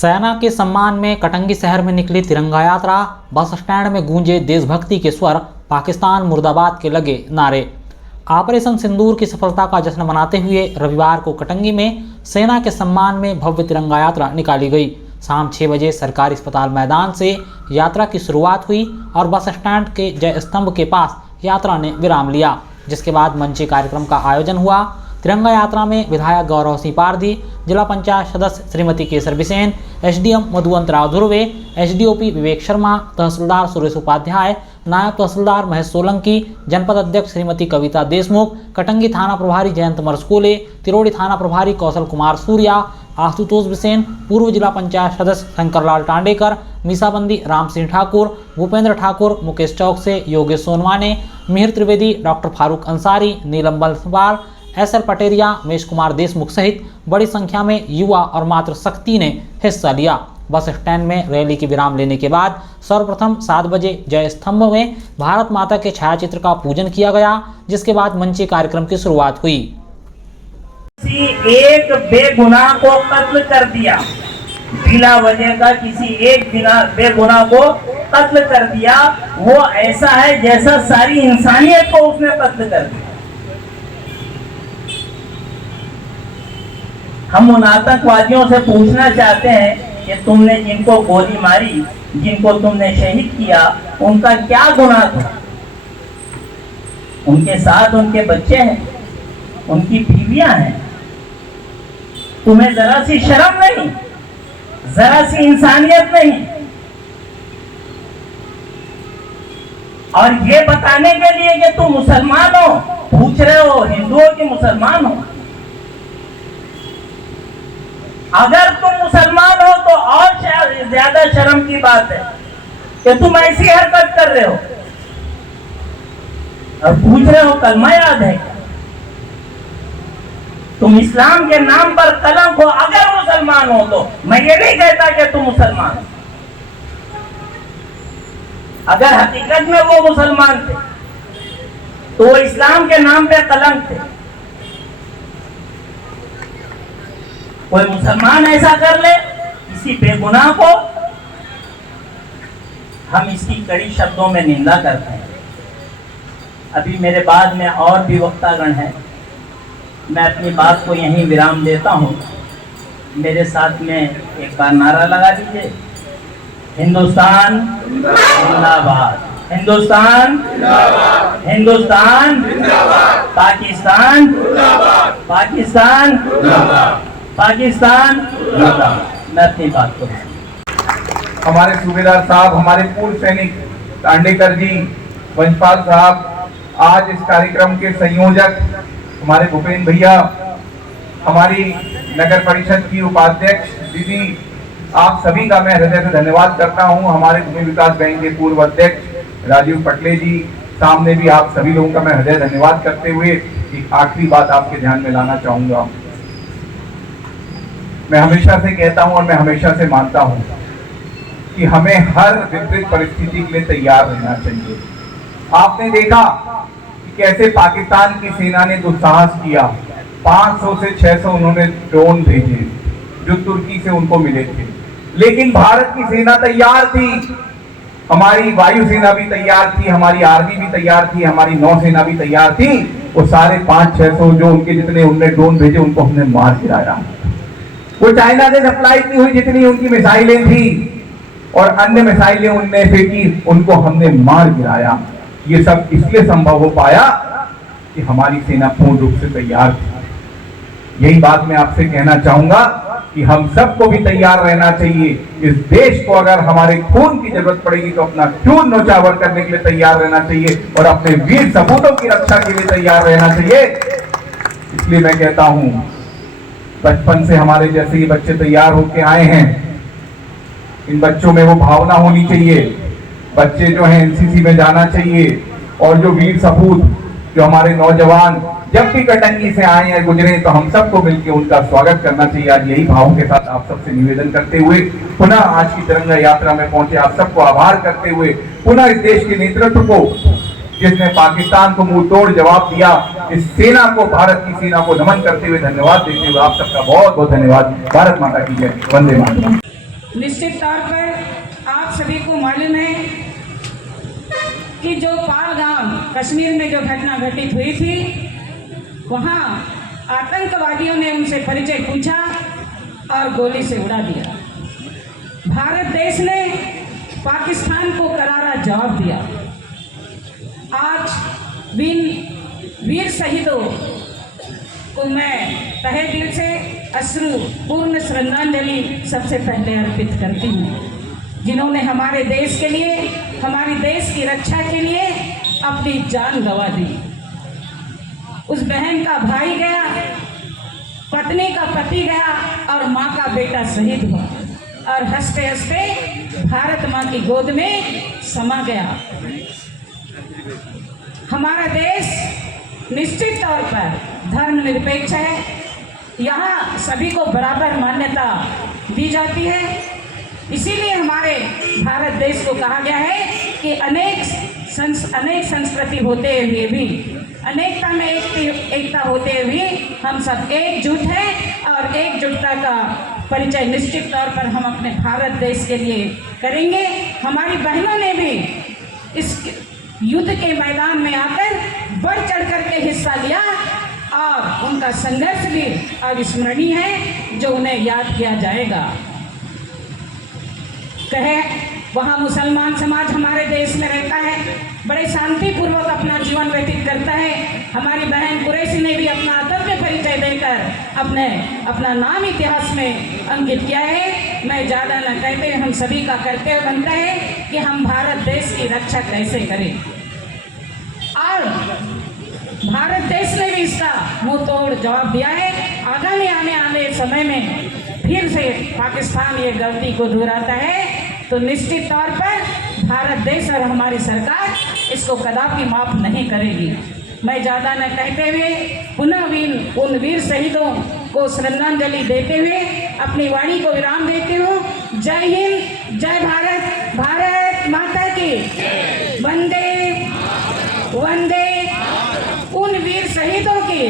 सेना के सम्मान में कटंगी शहर में निकली तिरंगा यात्रा, बस स्टैंड में गूंजे देशभक्ति के स्वर, पाकिस्तान मुर्दाबाद के लगे नारे। ऑपरेशन सिंदूर की सफलता का जश्न मनाते हुए रविवार को कटंगी में सेना के सम्मान में भव्य तिरंगा यात्रा निकाली गई। शाम 6 बजे सरकारी अस्पताल मैदान से यात्रा की शुरुआत हुई और बस स्टैंड के जय स्तंभ के पास यात्रा ने विराम लिया, जिसके बाद मंच कार्यक्रम का आयोजन हुआ। तिरंगा यात्रा में विधायक गौरव सिंह पारधी, जिला पंचायत सदस्य श्रीमती केसर बिसेन, एसडीएम मधुवंत राव धुर्वे, एसडीओपी विवेक शर्मा, तहसीलदार सुरेश उपाध्याय, नायब तहसीलदार महेश सोलंकी, जनपद अध्यक्ष श्रीमती कविता देशमुख, कटंगी थाना प्रभारी जयंत मरसकोले, तिरोड़ी थाना प्रभारी कौशल कुमार सूर्या, आशुतोष बिसेन, पूर्व जिला पंचायत सदस्य शंकरलाल टांडेकर, मीसाबंदी राम सिंह ठाकुर, भूपेंद्र ठाकुर, मुकेश चौक से योगेश सोनवाने, मिहिर त्रिवेदी, डॉक्टर फारूक अंसारी, नीलम बलसवार, एसएल पटेरिया, मेश कुमार देशमुख सहित बड़ी संख्या में युवा और मातृशक्ति ने हिस्सा लिया। बस स्टैंड में रैली की विराम लेने के बाद सर्वप्रथम 7 बजे जय स्तंभ में भारत माता के छायाचित्र का पूजन किया गया, जिसके बाद मंच कार्यक्रम की शुरुआत हुई। किसी एक बेगुनाह को कत्ल कर दिया, बिना वजह का किसी एक बेगुनाह को कत्ल कर दिया, वो ऐसा है जैसा सारी इंसानियत को उसने कत्ल कर दिया। हम उन आतंकवादियों से पूछना चाहते हैं कि तुमने जिनको गोली मारी, जिनको तुमने शहीद किया, उनका क्या गुनाह था? उनके साथ उनके बच्चे हैं, उनकी बीवियां हैं। तुम्हें जरा सी शर्म नहीं, जरा सी इंसानियत नहीं? और ये बताने के लिए कि तुम मुसलमान हो, पूछ रहे हो हिंदुओं के मुसलमान हो। अगर तुम मुसलमान हो तो और ज्यादा शर्म की बात है कि तुम ऐसी हरकत कर रहे हो और पूछ रहे हो कलमा याद है? तुम इस्लाम के नाम पर कलंक हो। अगर मुसलमान हो तो मैं ये नहीं कहता कि तुम मुसलमान हो। अगर हकीकत में वो मुसलमान थे तो वो इस्लाम के नाम पे कलंक थे। कोई मुसलमान ऐसा कर ले किसी बेगुनाह को, हम इसकी कड़ी शब्दों में निंदा करते हैं। अभी मेरे बाद में और भी वक्तागण हैं, मैं अपनी बात को यहीं विराम देता हूं। मेरे साथ में एक बार नारा लगा दीजिए, हिंदुस्तान जिंदाबाद, हिंदुस्तान जिंदाबाद, हिंदुस्तान जिंदाबाद, पाकिस्तान जिंदाबाद, पाकिस्तान जिंदाबाद, पाकिस्तान जिंदाबाद। मैं अपनी बात को हमारे सूबेदार साहब, हमारे पूर्व सैनिक टांडेकर जी, वंशपाल साहब, आज इस कार्यक्रम के संयोजक हमारे भूपेंद्र भैया, हमारी नगर परिषद की उपाध्यक्ष दीदी, आप सभी का मैं हृदय से धन्यवाद करता हूं। हमारे भूमि विकास बैंक के पूर्व अध्यक्ष राजीव पटले जी, सामने भी आप सभी लोगों का मैं हृदय धन्यवाद करते हुए एक आखिरी बात आपके ध्यान में लाना चाहूंगा। मैं हमेशा से कहता हूं और मैं हमेशा से मानता हूं कि हमें हर विपरीत परिस्थिति के लिए तैयार रहना चाहिए। आपने देखा कि कैसे पाकिस्तान की सेना ने दुस्साहस किया, 500 से 600 उन्होंने ड्रोन भेजे जो तुर्की से उनको मिले थे, लेकिन भारत की सेना तैयार थी, हमारी वायुसेना भी तैयार थी, हमारी आर्मी भी तैयार थी, हमारी नौसेना भी तैयार थी। वो सारे 500-600 जो उनके जितने उनने ड्रोन भेजे उनको हमने मार गिराया। वो चाइना से सप्लाई की हुई जितनी उनकी मिसाइलें थी और अन्य मिसाइलें उनने फेंकी, उनको हमने मार गिराया। ये सब इसलिए संभव हो पाया कि हमारी सेना पूर्ण रूप से तैयार थी। यही बात मैं आपसे कहना चाहूंगा कि हम सबको भी तैयार रहना चाहिए। इस देश को अगर हमारे खून की जरूरत पड़ेगी तो अपना खून न्योछावर करने के लिए तैयार रहना चाहिए और अपने वीर सपूतों की रक्षा के लिए तैयार रहना चाहिए। इसलिए मैं कहता हूं, बचपन से हमारे जैसे ये बच्चे तैयार होके आए हैं, इन बच्चों में वो भावना होनी चाहिए। बच्चे जो हैं एनसीसी में जाना चाहिए और जो वीर सपूत, जो हमारे नौजवान जब भी कटंगी से आए या गुजरे तो हम सबको मिलकर उनका स्वागत करना चाहिए। आज यही भावों के साथ आप सबसे निवेदन करते हुए पुनः आज की तिरंगा यात्रा में पहुंचे आप सबको आभार करते हुए पुनः इस देश के नेतृत्व को, जिसने पाकिस्तान को मुंह तोड़ जवाब दिया, इस सेना को, भारत की सेना को नमन करते हुए धन्यवाद देते हुए आप सबका बहुत बहुत धन्यवाद। भारत माता की जय, वंदे मातरम। निश्चित तौर पर आप सभी को मालूम है कि जो पहलगाम कश्मीर में जो घटना घटित हुई थी, वहाँ आतंकवादियों ने उनसे परिचय पूछा और गोली से उड़ा दिया। भारत देश ने पाकिस्तान को करारा जवाब दिया। आज वीर शहीदों को मैं तहे दिल से अश्रु पूर्ण श्रद्धांजलि सबसे पहले अर्पित करती हूँ, जिन्होंने हमारे देश के लिए, हमारी देश की रक्षा के लिए अपनी जान गंवा दी। उस बहन का भाई गया, पत्नी का पति गया और माँ का बेटा शहीद हुआ और हंसते हंसते भारत माँ की गोद में समा गया। हमारा देश निश्चित तौर पर धर्मनिरपेक्ष है। यहाँ सभी को बराबर मान्यता दी जाती है। इसीलिए हमारे भारत देश को कहा गया है कि अनेक संस्कृति होते हुए भी, अनेकता में एकता होते हुए हम सब एकजुट हैं और एकजुटता का परिचय निश्चित तौर पर हम अपने भारत देश के लिए करेंगे। हमारी बहनों ने भी इस युद्ध के मैदान में आकर बढ़ चढ़ कर के हिस्सा लिया और उनका संघर्ष भी अविस्मरणीय है, जो उन्हें याद किया जाएगा। कहे वहाँ मुसलमान समाज हमारे देश में रहता है, बड़े शांतिपूर्वक अपना जीवन व्यतीत करता है। हमारी बहन कुरैशी ने भी अपना अदम्य परिचय देकर अपना नाम इतिहास में अंकित किया है। मैं ज़्यादा न कहते हुए हम सभी का कर्तव्य बनता है कि हम भारत देश की रक्षा कैसे करें, और भारत देश ने भी इसका मुंह तोड़ जवाब दिया है। आगामी आने वाले समय में फिर से पाकिस्तान ये गलती को दोहराता है तो निश्चित तौर पर भारत देश और हमारी सरकार इसको कदापि माफ नहीं करेगी। मैं ज़्यादा न कहते हुए पुनः उन वीर शहीदों को श्रद्धांजलि देते हुए अपनी वाणी को विराम देती हूँ। जय हिंद, जय भारत, भारत माता की वंदे वंदे। उन वीर शहीदों की